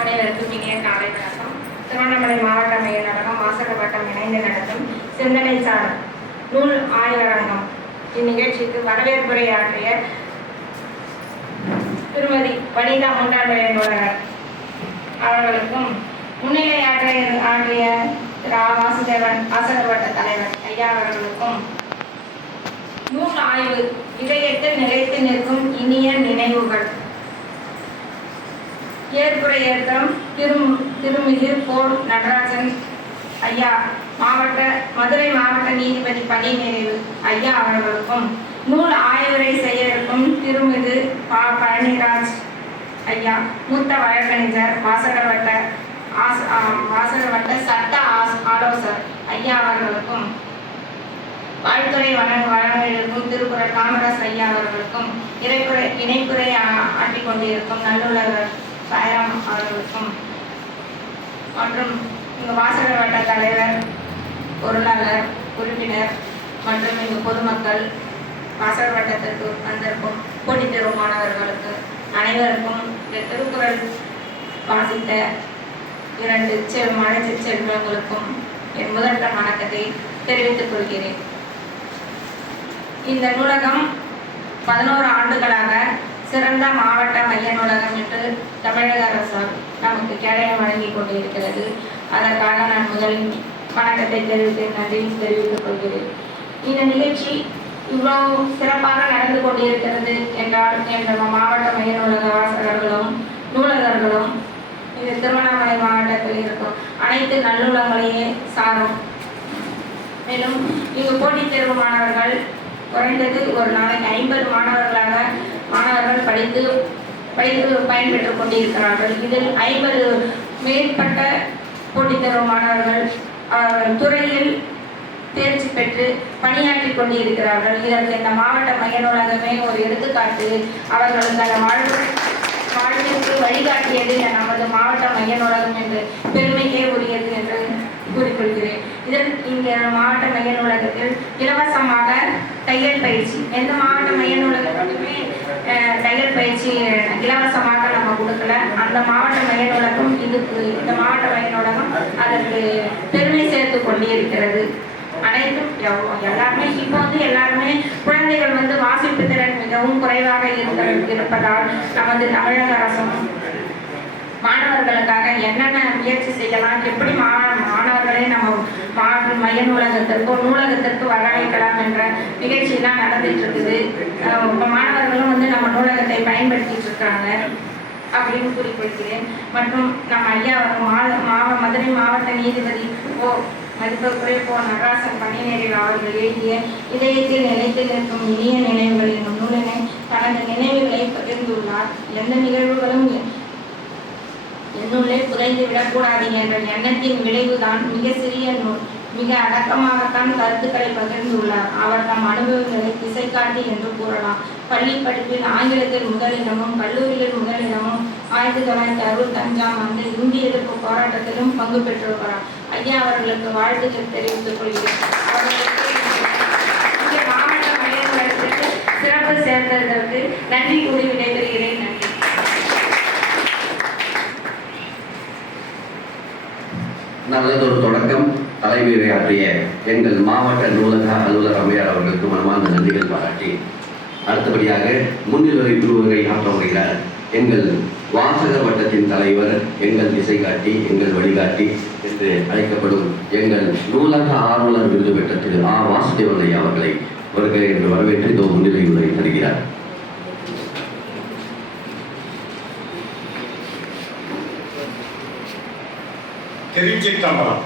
அனைவருக்கும் இனிய காலை வணக்கம். திருவண்ணாமலை மாவட்ட மைய நகரம் வாசக வட்டம் இணைந்து நடத்தும் சிந்தனை சார் நூல் ஆய்வரங்கம். இந்நிகழ்ச்சிக்கு வரவேற்புரையாற்றிய திருமதி வனிதா முண்டாண்மை நூலகர் அவர்களுக்கும், முன்னிலையாற்றிய திரு வாசுதேவன் வாசக வட்ட தலைவர் ஐயா அவர்களுக்கும், நூல் ஆய்வு இதயத்தில் நிலைத்து நிற்கும் இனிய நினைவுகள் ஏற்புரையேற்றம் திருமிகு போல் நடராஜன் ஐயா மதுரை மாவட்ட நீதிபதி பணி நிறைவு ஐயா அவர்களுக்கும், நூல் ஆய்வுரை செய்ய இருக்கும் திருமிகு பழனிராஜ் ஐயா மூத்த வழக்கறிஞர் வாசகவட்ட சட்ட ஆலோசகர் ஐயா அவர்களுக்கும், வாழ்த்துறை வழங்க இருக்கும் திருக்குறள் காமராஜ் ஐயா அவர்களுக்கும், இணைப்புரை ஆட்டிக் கொண்டிருக்கும் நல்லுலகர் சாய்ராம் அவர்களுக்கும், மற்றும் இங்கு வாசகர் வட்ட தலைவர், பொருளாளர், உறுப்பினர் மற்றும் இங்கு பொதுமக்கள், வாசகர் வட்டத்திற்கு வந்திருக்கும் போட்டித் தேர்வு மாணவர்களுக்கு அனைவருக்கும் இந்த திருக்குறள் வாசித்த 2 மழை செல்வங்களுக்கும் என் முதற்க வணக்கத்தை தெரிவித்துக் கொள்கிறேன். இந்த நூலகம் 11 ஆண்டுகளாக சிறந்த மாவட்ட மைய நூலகம் என்று தமிழக அரசால் நமக்கு கேடயம் வழங்கி கொண்டிருக்கிறது. அதற்காக நான் முதலில் வணக்கத்தை நன்றி தெரிவித்துக் கொள்கிறேன். இந்த நிகழ்ச்சி இவ்வளவு சிறப்பாக நடந்து கொண்டிருக்கிறது என்றால் என்ற மாவட்ட மைய நூலக வாசகர்களும் நூலகர்களும் இந்த திருவண்ணாமலை மாவட்டத்தில் இருக்கும் அனைத்து நல்லுலகங்களையே சாரும். மேலும் இங்கு போட்டித் தேர்வு மாணவர்கள் குறைந்தது ஒரு நாளைக்கு 50 மாணவர்கள் படித்து பயன்பெற்றுக் கொண்டிருக்கிறார்கள். இதில் 50 மேற்பட்ட போட்டித் தேர்வு மாணவர்கள் துறையில் தேர்ச்சி பெற்று பணியாற்றி கொண்டிருக்கிறார்கள். இதற்கு இந்த மாவட்ட மைய நூலகமே ஒரு எடுத்துக்காட்டு. அவர்களுக்கு அந்த வாழ்விற்கு வழிகாட்டியது நமது மாவட்ட மைய நூலகம் என்று பெருமைக்கே உரியது என்று கூறிக்கொள்கிறேன். இதில் இங்கே மாவட்ட மைய நூலகத்தில் இலவசமாக தையல் பயிற்சி, எந்த மாவட்ட மைய நூலகத்துக்குமே தையல் பயிற்சி இலவசமாக நம்ம கொடுக்கல. அந்த மாவட்ட மைய நூலகம் இந்த மாவட்ட மைய நூலகம் அதற்கு பெருமை சேர்த்து கொண்டிருக்கிறது. அனைத்தும் எல்லாருமே இப்போ எல்லாருமே குழந்தைகள் வாசிப்பு திறன் மிகவும் குறைவாக இருப்பதால் நமது தமிழக அரசும் மாணவர்களுக்காக என்னென்ன முயற்சி செய்யலாம், எப்படி மாணவர்களே நம்ம மைய நூலகத்திற்கு வரவைக்கலாம் என்ற நிகழ்ச்சியெல்லாம் நடந்துட்டு இருக்குது. மாணவர்களும் நம்ம நூலகத்தை பயன்படுத்திட்டு இருக்காங்க அப்படின்னு கூறிக்கொள்கிறேன். மற்றும் நம்ம ஐயா மதுரை மாவட்ட நீதிபதி மதிப்புக்குரிய நடராஜன் பணி நிறைவு அவர்கள் எழுதிய இதயத்தில் நிலைத்து நிற்கும் இனிய நினைவுகள் என்னும் நூலினை தனது நினைவுகளை பகிர்ந்துள்ளார். எந்த நிகழ்வுகளும் என்னுள்ளே புதைந்து விடக்கூடாது என்ற எண்ணத்தின் விளைவுதான் மிக சிறிய நூல். மிக அடக்கமாகத்தான் கருத்துக்களை பகிர்ந்துள்ளார். அவர் தம் அனுபவங்களை திசை காட்டி என்று கூறலாம். பள்ளி படிப்பில் ஆங்கிலத்தில் முதலிடமும் கல்லூரியில் முதலிடமும் 1965ஆம் ஆண்டு இந்திய எதிர்ப்பு போராட்டத்திலும் பங்கு பெற்றிருக்கிறார். ஐயா அவர்களுக்கு வாழ்த்துக்கள் தெரிவித்துக் கொள்கிறேன். இங்கே மாவட்ட மைய நூலகத்திற்கு சிறப்பு சேர்ந்ததற்கு நன்றி கூறி விடைபெறுகிறேன். நன்றி. நல்லதொரு தொடக்கம். தலைமையுரையாற்றிய எங்கள் மாவட்ட நூலக அலுவலர் அம்மையார் அவர்களுக்கு மனமார்ந்த நன்றிகள் பாராட்டி, அடுத்தபடியாக முன்னிலை ஆற்ற வருகிறார் எங்கள் வாசகர் வட்டத்தின் தலைவர், எங்கள் திசை காட்டி, எங்கள் வழிகாட்டி என்று அழைக்கப்படும் எங்கள் நூலக ஆர்வலர் விருது பெற்ற திரு வாசுதேவன் ஐயா அவர்களை வருகை என்று வரவேற்று இதோ முன்னிலை உரை தருகிறார். திருச்சிற்றம்பலம்.